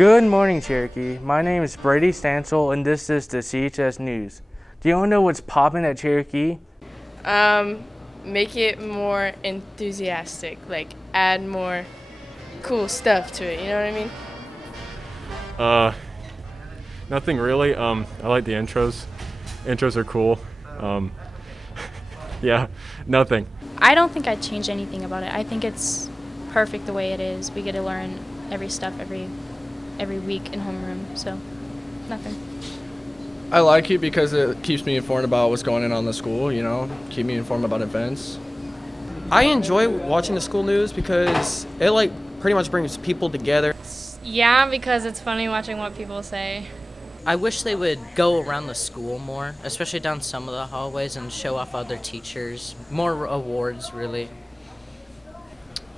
Good morning, Cherokee. My name is Brady Stansel, and this is the CHS News. Do you want to know what's popping at Cherokee? Make it more enthusiastic, like add more cool stuff to it, you know what I mean? Nothing really. I like the intros. Intros are cool. Yeah, nothing. I don't think I'd change anything about it. I think it's perfect the way it is. We get to learn every stuff every week in homeroom, so nothing. I like it because it keeps me informed about what's going on in the school, keep me informed about events. I enjoy watching the school news because it pretty much brings people together. Yeah, because it's funny watching what people say. I wish they would go around the school more, especially down some of the hallways, and show off other teachers. More awards, really.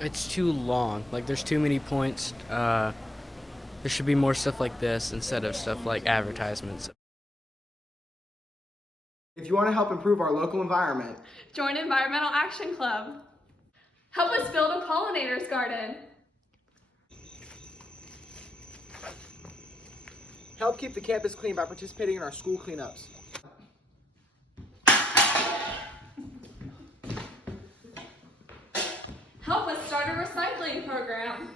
It's too long. There's too many points. There should be more stuff like this instead of stuff like advertisements. If you want to help improve our local environment, join Environmental Action Club. Help us build a pollinators garden. help keep the campus clean by participating in our school cleanups. Help us start a recycling program.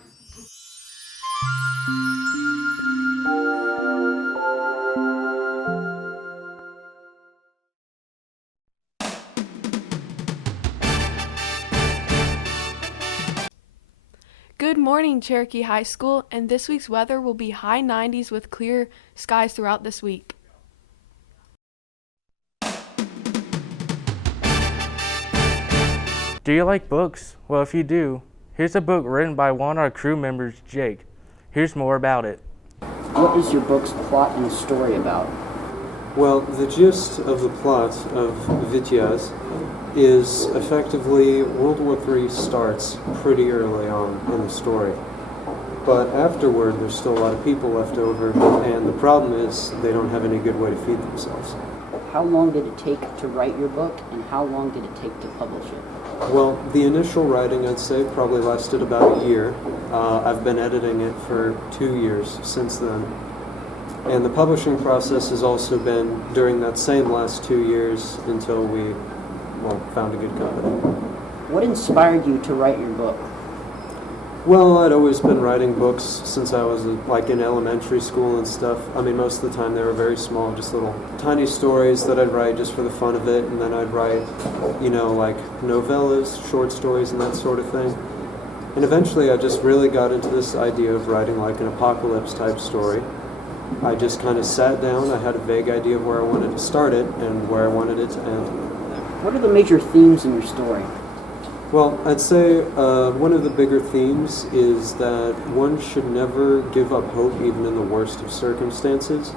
Good morning, Cherokee High School, and this week's weather will be high 90s with clear skies throughout this week. Do you like books? Well, if you do, here's a book written by one of our crew members, Jake. Here's more about it. What is your book's plot and story about? Well, the gist of the plot of Vityaz is effectively World War III starts pretty early on in the story. But afterward, there's still a lot of people left over, and the problem is they don't have any good way to feed themselves. How long did it take to write your book, and how long did it take to publish it? Well, the initial writing, I'd say, probably lasted about a year. I've been editing it for 2 years since then. And the publishing process has also been during that same last 2 years until we, found a good company. What inspired you to write your book? Well, I'd always been writing books since I was in elementary school and stuff. I mean, most of the time they were very small, just little tiny stories that I'd write just for the fun of it, and then I'd write, novellas, short stories, and that sort of thing. And eventually I just really got into this idea of writing like an apocalypse type story. I just kind of sat down, I had a vague idea of where I wanted to start it and where I wanted it to end. What are the major themes in your story? Well, I'd say one of the bigger themes is that one should never give up hope even in the worst of circumstances,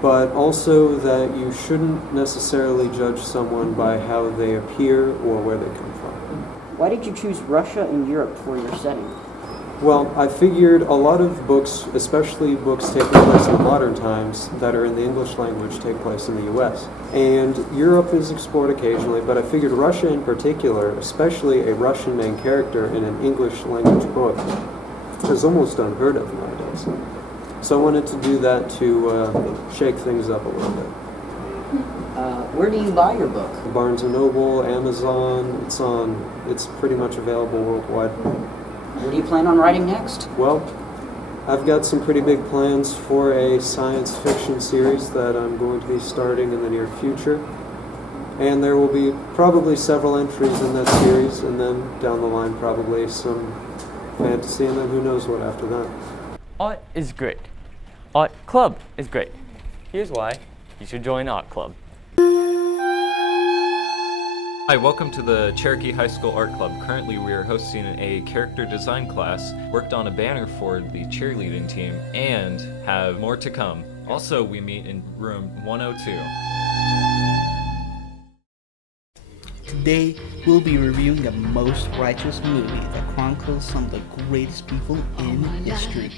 but also that you shouldn't necessarily judge someone by how they appear or where they come from. Why did you choose Russia and Europe for your setting? Well, I figured a lot of books, especially books taking place in modern times that are in the English language, take place in the U.S. And Europe is explored occasionally, but I figured Russia in particular, especially a Russian main character in an English language book, is almost unheard of nowadays. So I wanted to do that to shake things up a little bit. Where do you buy your book? Barnes & Noble, Amazon, it's pretty much available worldwide. What do you plan on writing next? Well, I've got some pretty big plans for a science fiction series that I'm going to be starting in the near future. And there will be probably several entries in that series, and then down the line probably some fantasy, and then who knows what after that. Art is great. Art Club is great. Here's why you should join Art Club. Hi, welcome to the Cherokee High School Art Club. Currently we are hosting a character design class, worked on a banner for the cheerleading team, and have more to come. Also, we meet in room 102. Today, we'll be reviewing the Most Righteous movie that chronicles some of the greatest people in history.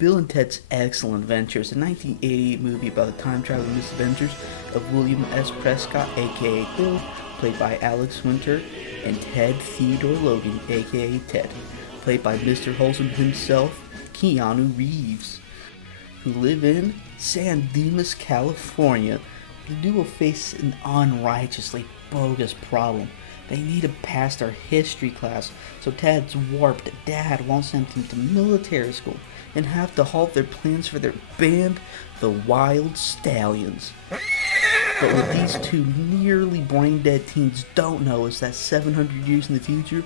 Bill and Ted's Excellent Adventures, a 1988 movie about the time-traveling misadventures of William S. Prescott, aka Bill, played by Alex Winter, and Ted Theodore Logan, aka Ted, played by Mr. Wholesome himself, Keanu Reeves, who live in San Dimas, California. The duo face an unrighteously bogus problem. They need to pass their history class, so Ted's warped dad won't send them to military school and have to halt their plans for their band, the Wild Stallions. But what these two nearly brain-dead teens don't know is that 700 years in the future,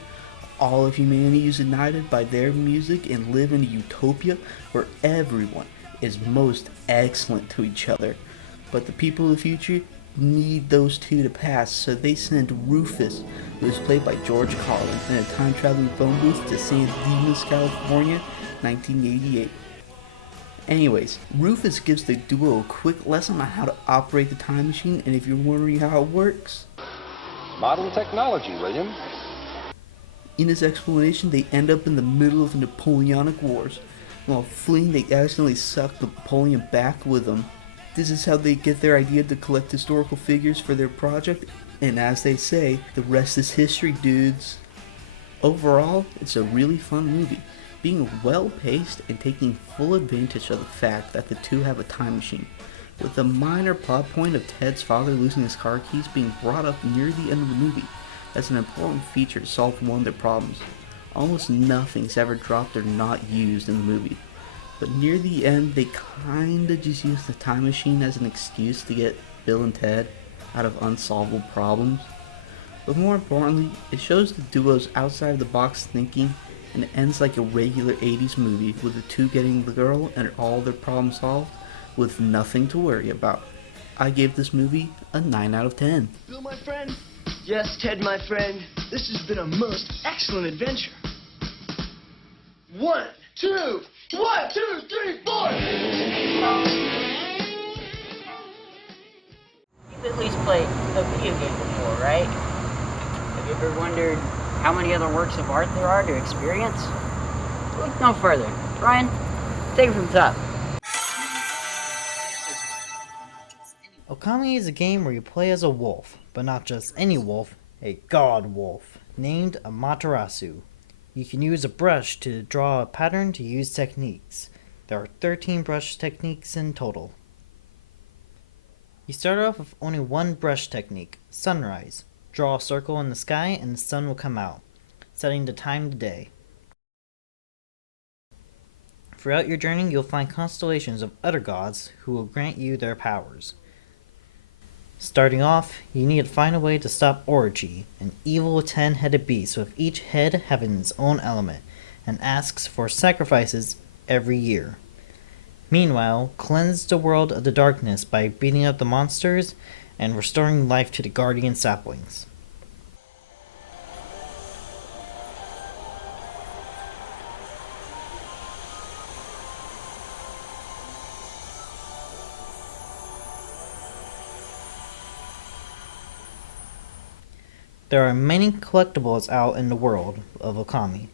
all of humanity is united by their music and live in a utopia where everyone is most excellent to each other. But the people of the future need those two to pass, so they send Rufus, who is played by George Carlin, in a time-traveling phone booth to San Dimas, California, 1988. Anyways, Rufus gives the duo a quick lesson on how to operate the time machine, and if you're wondering how it works, modern technology, William. In his explanation, they end up in the middle of the Napoleonic Wars. While fleeing, they accidentally suck Napoleon back with them. This is how they get their idea to collect historical figures for their project, and as they say, the rest is history, dudes. Overall, it's a really fun movie, being well paced and taking full advantage of the fact that the two have a time machine, with the minor plot point of Ted's father losing his car keys being brought up near the end of the movie as an important feature to solve one of their problems. Almost nothing's ever dropped or not used in the movie, but near the end they kinda just use the time machine as an excuse to get Bill and Ted out of unsolvable problems. But more importantly, it shows the duo's outside of the box thinking, and it ends like a regular 80s movie with the two getting the girl and all their problems solved with nothing to worry about. I gave this movie a 9 out of 10. Bill, my friend? Yes, Ted, my friend. This has been a most excellent adventure. 1, 2, 1, 2, 3, 4! You've at least played a video game before, right? Have you ever wondered how many other works of art there are to experience? Look no further. Ryan, take it from the top. Okami is a game where you play as a wolf, but not just any wolf, a god wolf, named Amaterasu. You can use a brush to draw a pattern to use techniques. There are 13 brush techniques in total. You start off with only one brush technique, sunrise. Draw a circle in the sky and the sun will come out, setting the time of the day. Throughout your journey, you'll find constellations of other gods who will grant you their powers. Starting off, you need to find a way to stop Orochi, an evil 10-headed beast with each head having its own element, and asks for sacrifices every year. Meanwhile, cleanse the world of the darkness by beating up the monsters and restoring life to the guardian saplings. There are many collectibles out in the world of Okami,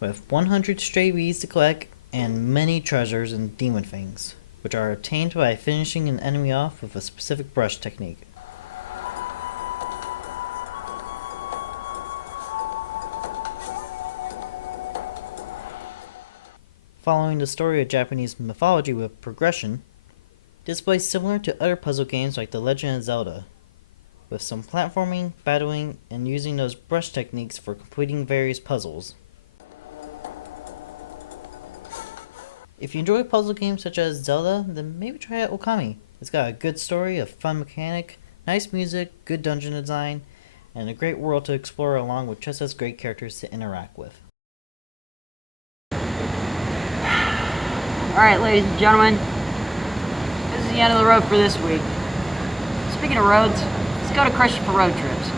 with 100 stray beads to collect and many treasures and demon things, which are obtained by finishing an enemy off with a specific brush technique. Following the story of Japanese mythology with progression, this plays similar to other puzzle games like The Legend of Zelda, with some platforming, battling, and using those brush techniques for completing various puzzles. If you enjoy puzzle games such as Zelda, then maybe try out Okami. It's got a good story, a fun mechanic, nice music, good dungeon design, and a great world to explore along with just as great characters to interact with. Alright, ladies and gentlemen, this is the end of the road for this week. Speaking of roads, let's go to Christian for road trips.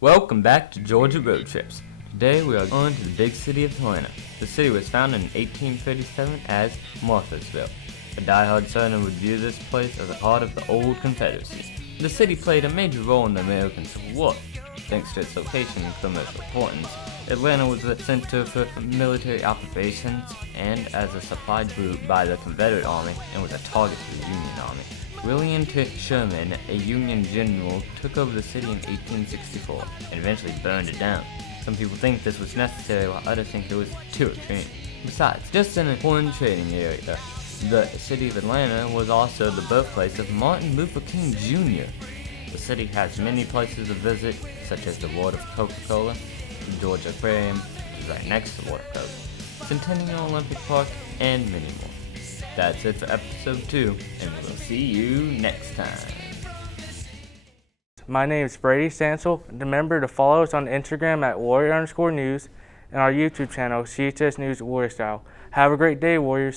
Welcome back to Georgia Road Trips. Today we are going to the big city of Helena. The city was founded in 1837 as Marthasville. A diehard Southern would view this place as a part of the old Confederacy. The city played a major role in the American Civil War. Thanks to its location and commercial importance, Atlanta was a center for military operations and as a supply route by the Confederate Army and was a target for the Union Army. William Sherman, a Union general, took over the city in 1864 and eventually burned it down. Some people think this was necessary while others think it was too extreme. Besides, just an important trading area, the city of Atlanta was also the birthplace of Martin Luther King Jr. The city has many places to visit, such as the World of Coca-Cola, the Georgia Aquarium, which is right next to the Water Coast, Centennial Olympic Park, and many more. That's it for episode 2, and we'll see you next time. My name is Brady Stansel. Remember to follow us on Instagram at Warrior_News and our YouTube channel, CHS News Warrior Style. Have a great day, Warriors.